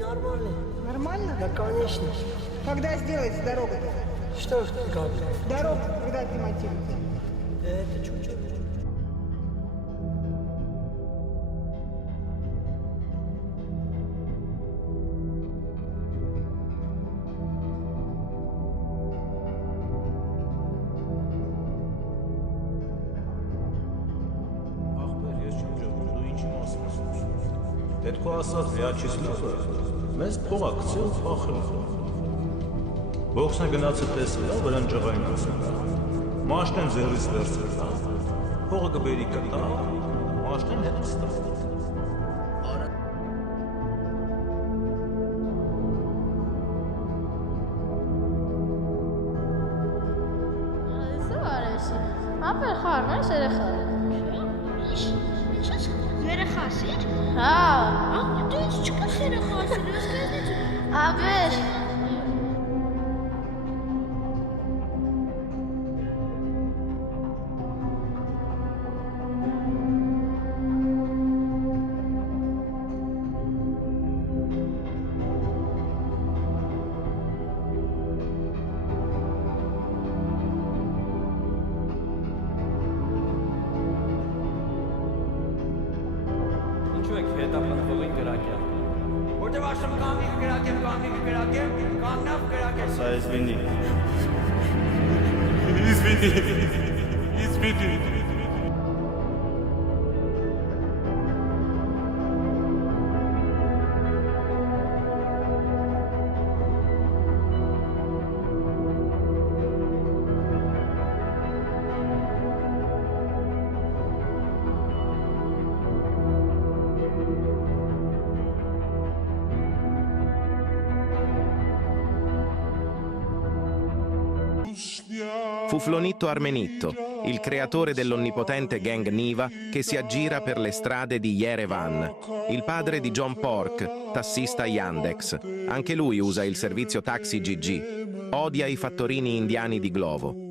Нормально. Нормально? Да, конечно. Когда сделается дорога-то? Что ж как? Дорогу когда отремонтируете? Это чуть-чуть. Պետք է ասած վերջիսլովը մեզ փող ակցիոն փախել։ Բոքսը գնացել տեսել, վրան ջղային ասել։ Մաշտեն ձեռից վերցրել, փողը կբերի կտա, մաշտեն հետ կստա։ Ապեր խառն ես երեխան։ Ինչպես երեխաս էր։ Հա, Դու ինձ չկաս երեխաս էր, ես կազմեցի։ ապեր։ Ինչու եք հետապնդողին կրակել։ Որտեւ ասում կանգնիկ կրակեմ, կանգնավ կրակեմ։ Սա извини։ Извини։ Fu Flonitto Armenitto, il creatore dell'onnipotente gang Niva che si aggira per le strade di Yerevan, il padre di John Pork, tassista Yandex. Anche lui usa il servizio taxi GG. Odia i fattorini indiani di Glovo.